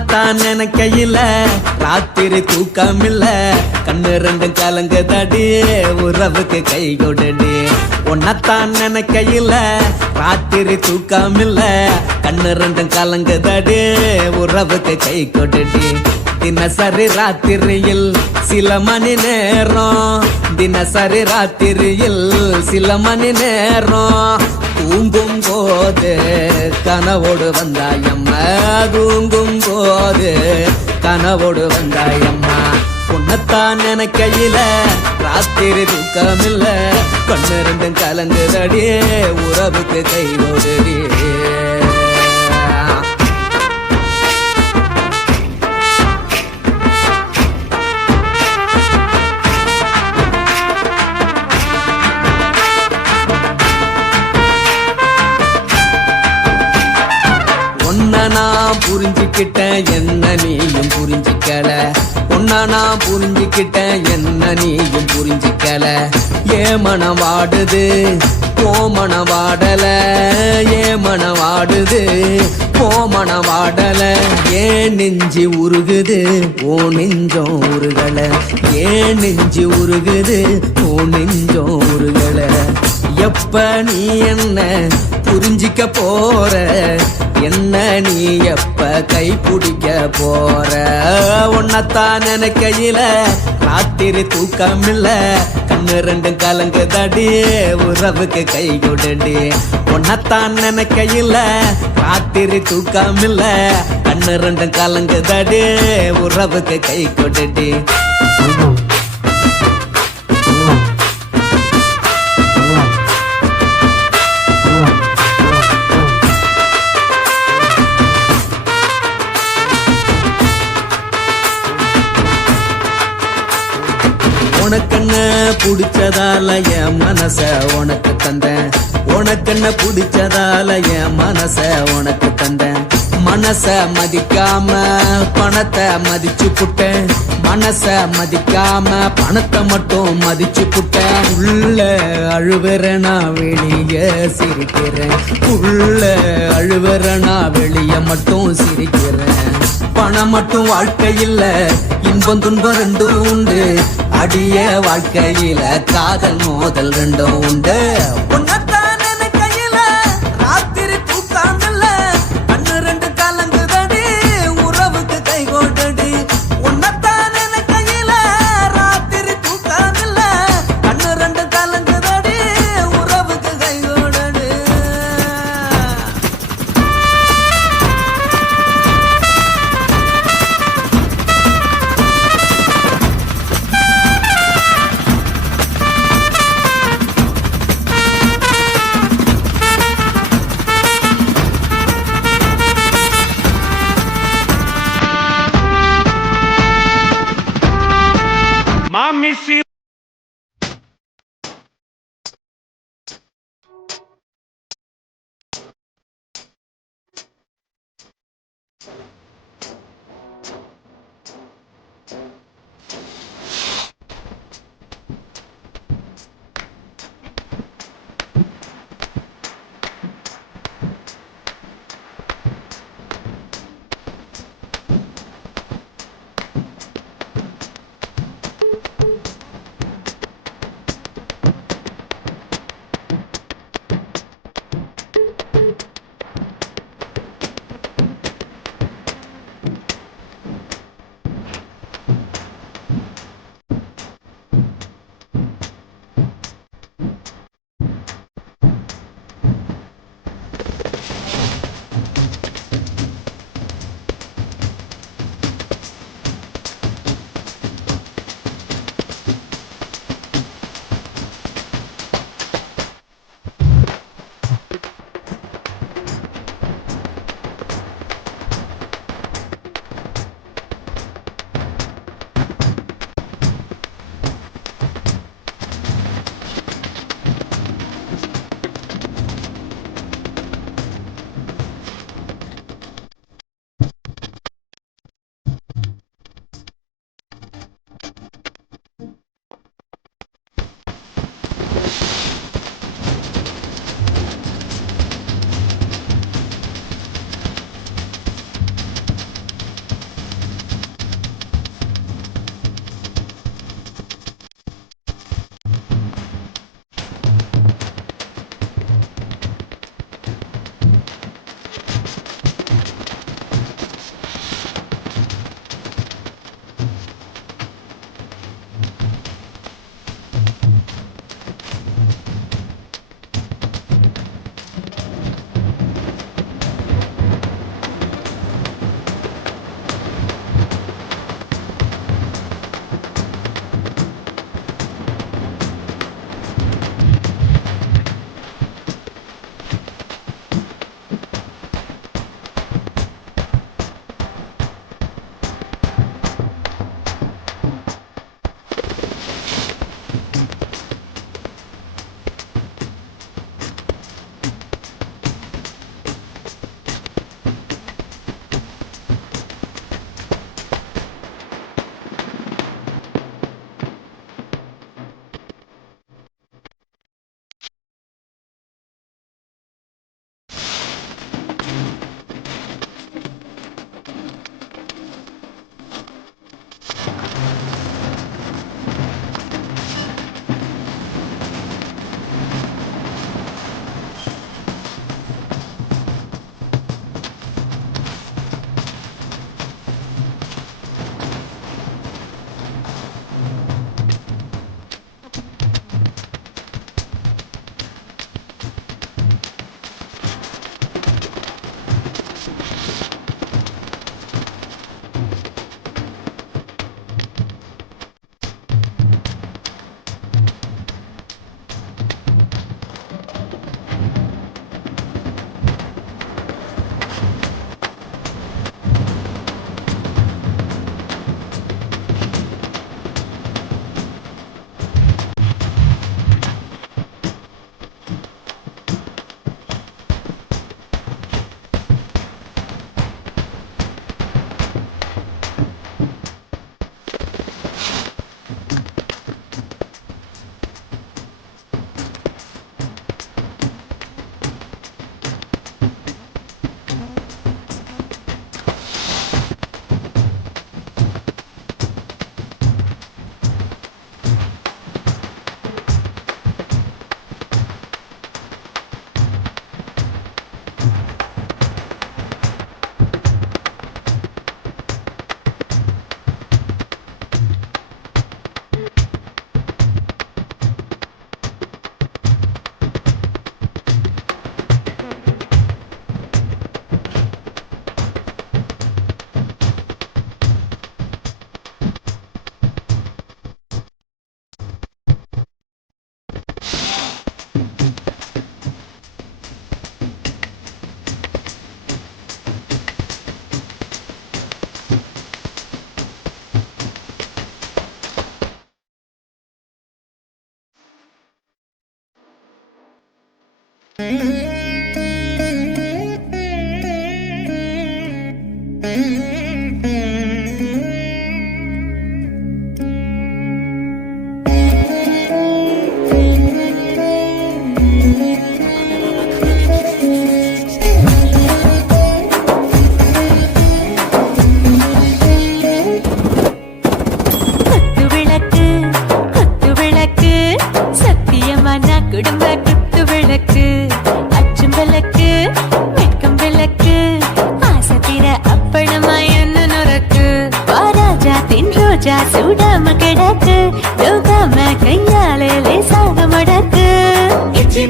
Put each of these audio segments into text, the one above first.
உன்னத்தான் நினைக்கையில ராத்திரி தூக்கமில்ல கண்ணு ரெண்டும் கலங்குதடி உறவுக்கு கை கொடுடி உன்னத்தான் நினைக்கையில ராத்திரி தூக்கமில்ல கண்ணு ரெண்டும் கலங்குதடி உறவுக்கு கை கொடுடி தினசரி ராத்திரியில் சில மணி நேரம் தினசரி ராத்திரியில் சில மணி நேரம் தூங்கும் போது கனவோடு வந்தாயம்மா தூங்கும் போது கனவோடு வந்தாயம்மா உன்னத்தான் நினைக்கையில ராத்திரி தூக்கமில்ல கண்ணு ரெண்டும் கலங்குதடி உறவுக்கு கை ஓடுடி நான் புரிஞ்சுக்கிட்டேன் என்ன நீயும் புரிஞ்சிக்கல உன்ன நான் புரிஞ்சுக்கிட்டேன் என்ன நீயும் புரிஞ்சிக்கல ஏ மனம் வாடுது ஓ மனம் வாடல ஏ மனம் வாடுது ஓ மனம் வாடல ஏன் நெஞ்சு உருகுது ஓ நெஞ்சம் உருகல ஏன் நெஞ்சு உருகுது ஓ நெஞ்சம் உருகல எப்ப நீ என்ன புரிஞ்சிக்க போற என்ன நீ எப்ப கை பிடிக்க போற உன்னத்தான் நினைக்கையில ராத்திரி தூக்கமில்ல கண்ணு ரெண்டும் கலங்குதடி உறவுக்கு கை கொடுடி உன்னத்தான் நினைக்கையில ராத்திரி தூக்கமில்ல கண்ணு ரெண்டும் கலங்குதடி உறவுக்கு கை கொடுடி உனக்கென்ன பிடிச்சதால என் மனச உனக்கு தந்தேன் உனக்கென்ன பிடிச்சதால என் மனச உனக்கு தந்தேன் மனச மதிக்காம பணத்தை மதிச்சு புட்டேன் மனச மதிக்காம பணத்தை மட்டும் மதிச்சு புட்டேன் உள்ள அழுவுறனா வெளிய சிரிக்கிறேன் உள்ள அழுவுறனா வெளிய மட்டும் சிரிக்கிறேன் பணம் மட்டும் வாழ்க்கையில் இன்பம் துன்பம் ரெண்டும் உண்டு அடிய வாழ்க்கையில காதல் மோதல் ரெண்டும் உண்டு உன்னத்தான் நினைக்கையில ராத்திரி தூக்கமில்ல கண்ணு ரெண்டு கலங்குதடி உறவுக்கு கை கொடுடி உன்னத்தான் நினைக்கையில ராத்திரி தூக்கமில்ல கண்ணு ரெண்டு கலங்குதடி உறவுக்கு கை கொடுடி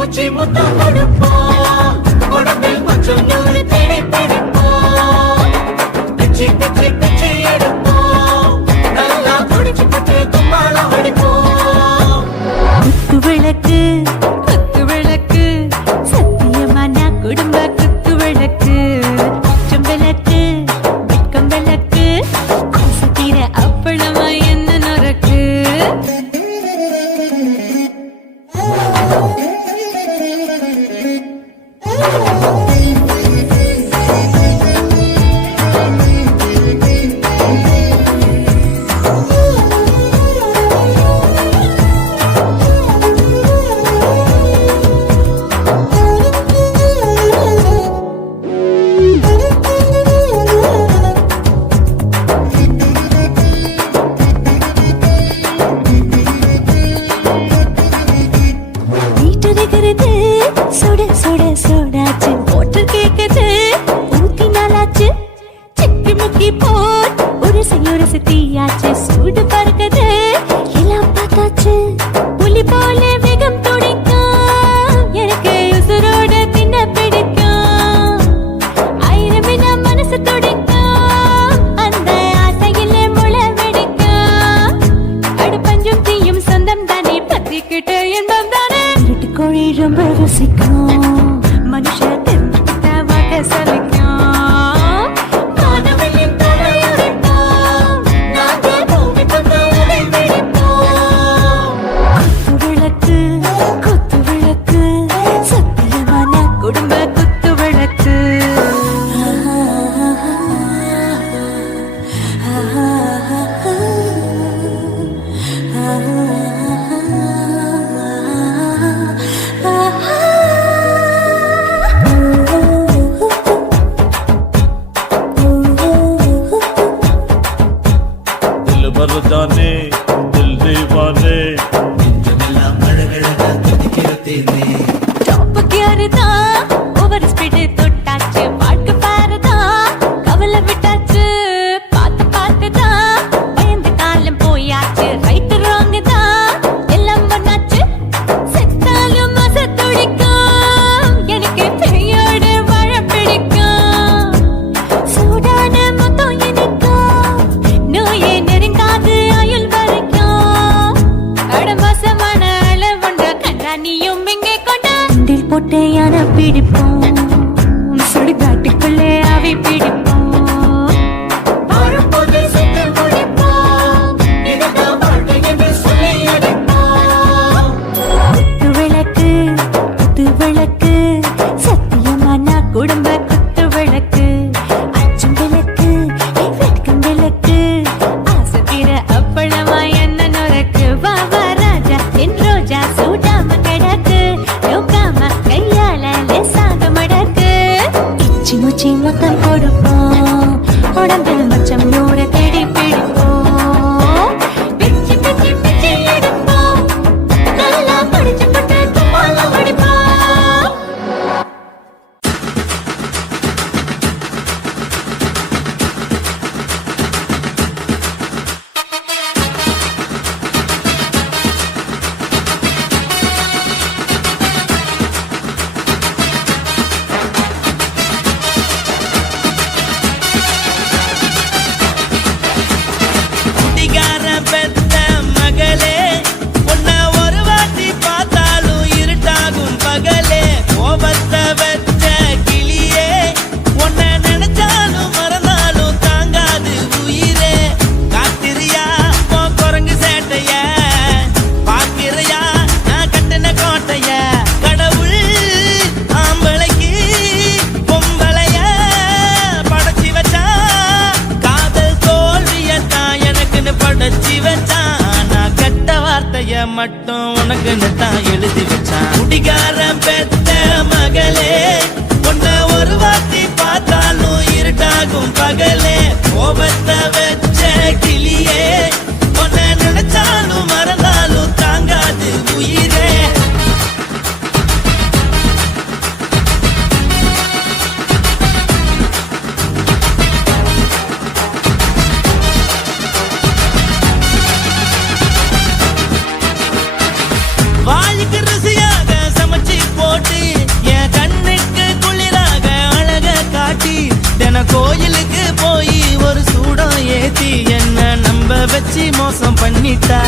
முச்சி முத்தம் கொடுப்போம் உடம்பில் கொஞ்சம் நூறு தேடி பிடிப்போம் பிச்சி பிச்சி பிச்சி எடுப்போம் நல்லா குடிச்சு பட்டு கும்மாளம் அடிப்போம் குத்து விளக்கு குத்து விளக்கு சத்தியமான குடும்ப குத்து விளக்கு அச்சம் விளக்கு வெட்கம் விளக்கு ஆசைத்தீர அப்பளமா என்ன நொறுக்கு வீட்டருகிறது சுட சுட சோடாச்சு போட்டு கேக்குது ஊத்தி நாளாச்சு சிக்கி முக்கி போட் ஒரு செய்யுரசு தீயாச்சு சூடு பறக்குது எல்லாம் பார்த்தாச்சு புலி போல வேகம் துடிக்கும் எனக்கு உசுரோட தின்ன பிடிக்கும் ஆயிரமின மனசு துடிக்கும் அந்த ஆசையில முளை வெடிக்கும் அடுப்பஞ்சும் தீயும் சொந்தம் தானே பத்திக்கிட்டு இன்பம் தானே கோழி ரொம்ப ருசிக்கும் மனுஷ தெரிஞ்சுக்கிட்ட வாக்க சலிக்கும் காதவனின் தலையுடைப்போம் நாங்கள் பூமி கொண்டு உடை வெடிப்போம் குத்து விளக்கு சத்தியமான குடும்ப குத்து விளக்கு दिल भर जाने दिल दीवाने நெஞ்சமெல்லாம் அழகழகா துடிக்கிறதேனே டாப் கியர் தான் ஓவர் ஸ்பீடு தொட்டாச்சு வாழ்க்கை பாருதான் கவலை விட்டாச்சு பார்த்து பார்த்து தான் பயந்து காலம் போயாச்சு ரைட் ராங் தான் எல்லாம் பண்ணாச்சு செத்தாலும் மச துடிக்கும் எனக்கு பெரியோட வாழ பிடிக்கும் சூடான மொத்தம் எனக்கும் நோயே நெருங்காது ஆயுள் வரைக்கும் அடமோசமான அளவுண்ட கண்டா நீயும் இங்கே கொண்டா உண்டில் போட்டு யானை பிடிப்போம் சுடுகாட்டுக்குள்ளே அவை பிடிப்போம் வரும்போது சுட்டு முடிப்போம் இதுதான் வாழ்க்கை என்று சொல்லி அடிப்போம் குத்து விளக்கு சத்தியமான குடும்ப குத்து விளக்கு அச்சம் விளக்கு வெட்கம் விளக்கு ஆசை தீர அப்பளமா என்ன நொறுக்கு வா வா ராஜா என் ரோஜா சூடாம கிடக்கு யோகாம கையால லேசாக மடக்கு இச்சி முச்சி மொத்தம் கொடுப்போம் உடம்பில் மச்சம் நூறு தேடி பிடிப்போம் பிச்சி பிச்சி பிச்சி எடுப்போம் நல்லா படிச்சு பட்டு கும்மாளம் அடிப்போம் குடிகார பெத்த மகளே உன்னை ஒரு வாட்டி பார்த்தாலும் இருட்டாகும் பகலே கோபத்தை வச்ச கிளியே உன்னை நினைச்சாலும் மறந்தாலும் தாங்காது உயிரே காத்திரியா உன் குரங்கு சேட்டைய பாக்கிறையா நான் கட்டின கோட்டைய கடவுள் ஆம்பளைக்கு பொம்பளைய படைச்சி வச்சா காதல் தோல்வியத்தான் எனக்குன்னு படைச்சி வச்சான் நான் கெட்ட வார்த்தைய மட்டும் உனக்குன்னு தான் எழுதி வச்சான் குடிகாரன் பெத்த மகளே உன்னை ஒரு வாட்டி பார்த்தாலும் இருட்டாகும் பகலே கோபத்தை வச்ச கிளியே உன்னை நினைச்சாலும் மறந்தாலும் தாங்காது உயிரே வாய்க்கு ருசியாக சமைச்சு வச்சு மோசம் பண்ணிட்டா